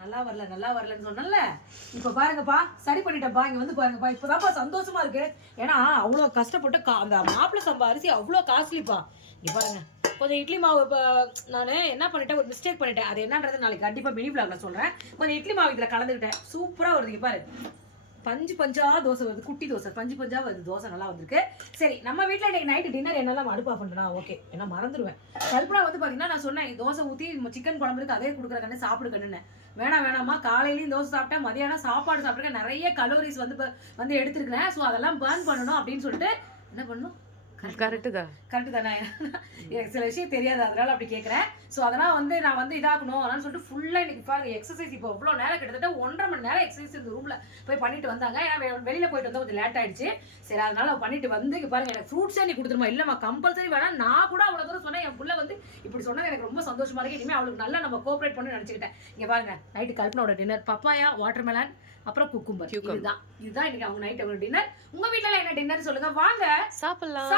நல்லா வரலன்னு சொன்னல. இப்போ பாருங்கப்பா, சரி பண்ணிட்டேன்ப்பா. இங்க வந்து பாருங்கப்பா, இப்போதான்ப்பா சந்தோஷமா இருக்கு. ஏன்னா அவ்வளோ கஷ்டப்பட்டு அந்த மாப்பிள்ளை சம்பா அரிசி அவ்வளோ காஸ்ட்லிப்பா. இங்க பாருங்க, கொஞ்சம் இட்லி மாவு இப்போ நான் என்ன பண்ணிட்டேன், ஒரு மிஸ்டேக் பண்ணிட்டேன். அது என்னன்றது நாளைக்கு கண்டிப்பாக மினி விளாக்ல சொல்கிறேன். கொஞ்சம் இட்லி மாவு இதில் கலந்துக்கிட்டேன். சூப்பராக வருது. இங்கே பாரு, பஞ்சா தோசை வருது, குட்டி தோசை பஞ்சா வருது. தோசை நல்லா வந்திருக்கு. சரி, நம்ம வீட்டில் இன்னைக்கு நைட்டு டின்னர் என்னெல்லாம் அடுப்பா பண்ணுறேன்னா ஓகே, ஏன்னா மறந்துடுவேன். கல்பனா வந்து பார்த்தீங்கன்னா நான் சொன்னேன் தோசை ஊற்றி சிக்கன் குழம்பு இருக்கு அதே கொடுக்குற கண்ணு சாப்பிடு கண்ணுன்னு. வேணாமா, காலையிலையும் தோசை சாப்பிட்டேன், மதியானம் சாப்பாடு சாப்பிட்ருக்கேன், நிறைய கலோரிஸ் வந்து எடுத்துருக்கிறேன். ஸோ அதெல்லாம் பர்ன் பண்ணணும் அப்படின்னு சொல்லிட்டு என்ன பண்ணணும். கரெக்டு தானே. எனக்கு சில விஷயம் தெரியாது, அதனால அப்படி கேட்குறேன். ஸோ அதெல்லாம் வந்து நான் வந்து இதாகணும் அதனால சொல்லிட்டு ஃபுல்லாக இன்னைக்கு பாருங்க எக்ஸசைஸ். இப்போ இவ்வளோ நேரம் கிட்டத்தட்ட 1.5 மணி நேரம் எக்ஸசைஸ் இந்த ரூமில் போய் பண்ணிட்டு வந்தாங்க. ஏன்னா வெளியில் போயிட்டு வந்தால் கொஞ்சம் லேட் ஆயிடுச்சு. சரி, அதனால பண்ணிட்டு வந்து இங்கே பாருங்க, எனக்கு ஃப்ரூட்ஸே நீ கொடுத்துருமா. இல்லைம்மா கம்பல்சரி வேணாம். நான் கூட அவ்வளோ தூரம் சொன்னேன். என் பிள்ளை வந்து இப்படி சொன்னது எனக்கு ரொம்ப சந்தோஷமா இருக்கு. இனிமேல் அவளுக்கு நல்லா நம்ம கோஆப்ரேட் பண்ணி நினச்சிக்கிட்டேன். இங்கே பாருங்க, நைட்டு கல்பனாவோட டின்னர் பப்பாயா, வாட்டர்மெலன், அப்புறம் குக்கும்பர். இதுதான் இன்னைக்கு அவங்க நைட் அவங்க டின்னர். உங்க வீட்டுல என்ன டின்னர் சொல்லுங்க, வாங்க சாப்பிடலாம்.